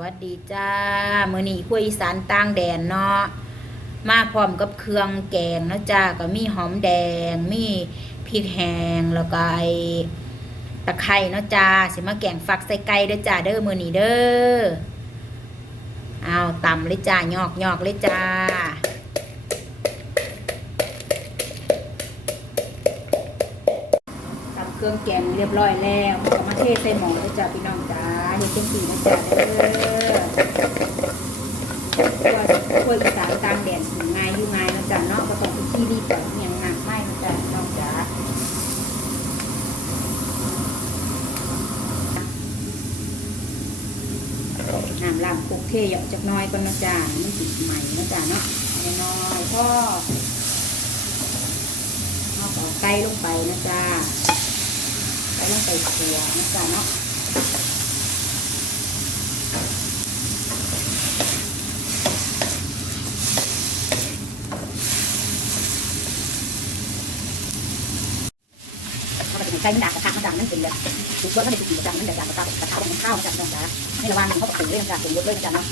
วัสดีจ้ามือนี้คุยอีสานต่างแดนเนาะมาพร้อมกับเครื่องแกงเนาะจ้าก็มีหอมแดง มีพริกแห้งแล้วก็ไอตะไคร้เนาะจ้าสิมาแกงฟักใส่ไก่เด้อจ้าเด้อมือนี้เด้อเอาตำเลยจ้าหยอกหยอกเลยจ้าตำเครื่องแกงเรียบร้อยแล้วมาเทใส่หม้อเลยจ้าพี่น้องจ้า เฮ็ดจังซี่นะจ้าเด้อตัวกล้วยสานกลางแดดถึงง่ายอยู่งายนะจ๊ะเนาะก็ต้องเป็นที่รีบแบบอย่างหนักไม่นะจ๊ะน้องจ๋าน้ำล้างคุกเทหยอกจักน้อยก่อนนะจ๊ะมันติดใหม่นะจ๊ะเนาะน้อยๆพ่อเอาเอาไก่ลงไปนะจ๊ะไก่ลงไปขัวนะจ๊ะเนาะ เขาก็จะใช้มันดาบกระทะมันดาบนั่นเป็นแบบถูกรถมันเป็นถูกกระทะมันดาบกระทะกระทะเป็นข้าวมันดาบน้องจ๋าให้ระวังเขาก็ปรุงเลยมันดาบปรุงรสเลยมันดาบเนาะ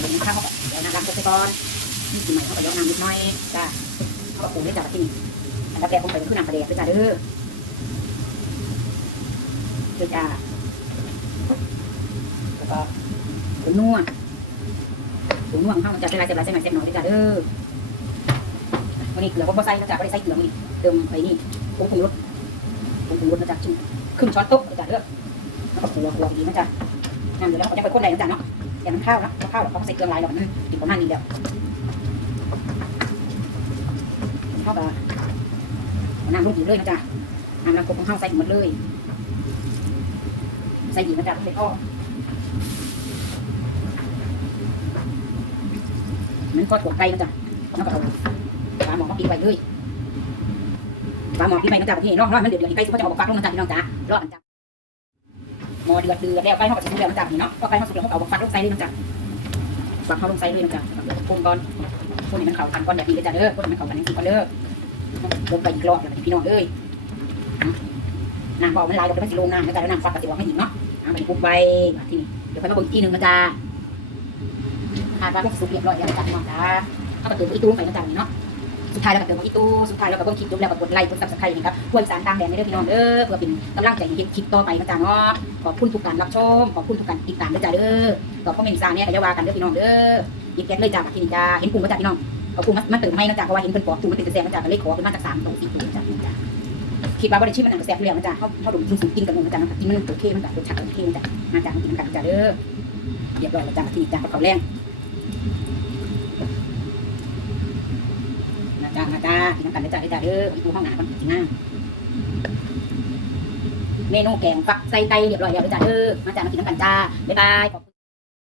ปรุงข้าวเขาก็เดี๋ยวน้ำล้างก่อนนี่กินใหม่เขาก็ยกน้ำนิดหน่อยจ้าเขาก็ปรุงด้วยจ้าที่นี่อันดับแกผมไปขึ้นน้ำกระเดียดด้วยจ้าเด้อเด้อจ้าแล้วก็ผงนัวผงนัวของเขามันจะใส่ลายใส่ลายใส่หน่อยใส่หน่อยด้วยจ้าเด้อวันนี้เกลือผมก็ใส่นะจ้าไม่ได้ใส่เกลือวันนี้เติมไปนี่ผงปรุงรส งปรุงรสนะจ๊ะครึ่งช้อนโต๊ะนะจ๊ะเด้อแล้วก็ครัวครัวดีนะจ๊ะน้ำเดี๋ยแล้วก็จะไปข้นแดงนะจ๊ะเนาะอย่ามันข้าวนะข้าวเราใส่เครื่องลายเรามันกินประมาณนี้เดียวข้าวกับน้ำลงอีกเลยนะจ๊ะน้ำน้ำกบของข้าวใส่หมดเลย ใส่อีนะจ๊ะใส่ข้อมันก็ถั่วไก่นะจ๊ะแล้วก็เอาปลาหมอเขาปีไว้เลย ปลาหมอพี่ไปน้องจ่าประเทศน้องรอดมันเดือดเดือดใกล้สุดเขจะเอาฟักลงน้องจ่าพี่น้องจ๋ารอดน้องจ่าหมอเดือดเดือดแล้วใกล้เขาก็จะสุกแล้วน้องจ่าพี่เนาะก็ใกล้เขาสุกแล้วเขาเอาฟักลงใส่เลยน้องจ่าฟักเขาลงใส่เลยน้องจ่าคนก่อนคนนี้มันเข่ากันก่อนแบบนี้เลยจ้าเด้อคนนี้มันเข่ากันอย่างนี้ก่อนเด้อลงไปอีกรอบเดี๋ยวพี่น้องเอ้ยน้ำบอกมันลายเดี๋ยวมันสิลงน้ำน้องจ่าแล้วน้ำฟักกระสิวให้อีกเนาะน้ำมันปุ๊บไว้ที่นี่เดี๋ยวค่อยมาเบิ่งทีนึงนะจ๊ะคาดว่าพวกสุกเรียบร้อยแล้วจ้าพี่น้องจ๋าเอาไปเติมอีกตู้ลงไปนะจ๊าเนาะ สุดท้ายแล้วก็เติมอีตู้สุดท้ายแล้วก็เพิ่งคลิปจบแล้วก็กดไลค์กดซับสไครต์นะครับควรสารต่างแดนไม่ได้พี่น้องเด้อเพื่อเป็นกำลังใจให้เฮ็ดคลิปต่อไปนะจ๊ะเนาะขอบคุณทุกการรับชมขอบคุณทุกการติดตามด้วยจ้าเด้อขอบคอมเมนต์ซาเนี่ยก็จะว่ากันเด้อพี่น้องเด้อยิบแก๊สเลยจ้าที่นี่จ้าเห็นกลุ่มก็จ้าพี่น้องเอากลุ่มมาเติมให้นะจ๊ะเพราะว่าเห็นเพิ่นบอกกลุ่มมันเป็นแซ่บนะจ๊ะก็เลยขอเป็นมาจากสามตัวสี่ตัวจ้าพี่จ้าคิดว่าบ่ได้ชิมันอันก็แซ่บแล้วนะจ๊ะเฮาเฮาดูกินสุกินกันหมดนะจ๊ะกินมันโอเคมันแบบรสชาติโอเคนะจ๊ะมาจ้ามากินกันจ้าเด้อเรียบร้อยแล้วจ้าที่นี่จ้าเขาแรง จ้าน้ำกันน้ำกันนะจ้าจ้าเด้อดูห้องหนาก่อนจริงนะเมนูแกงฟักใส่ไตเรียบร้อยแล้วจ้าเด้อมาจ้ามากินน้ำกันจ้าบ๊ายบาย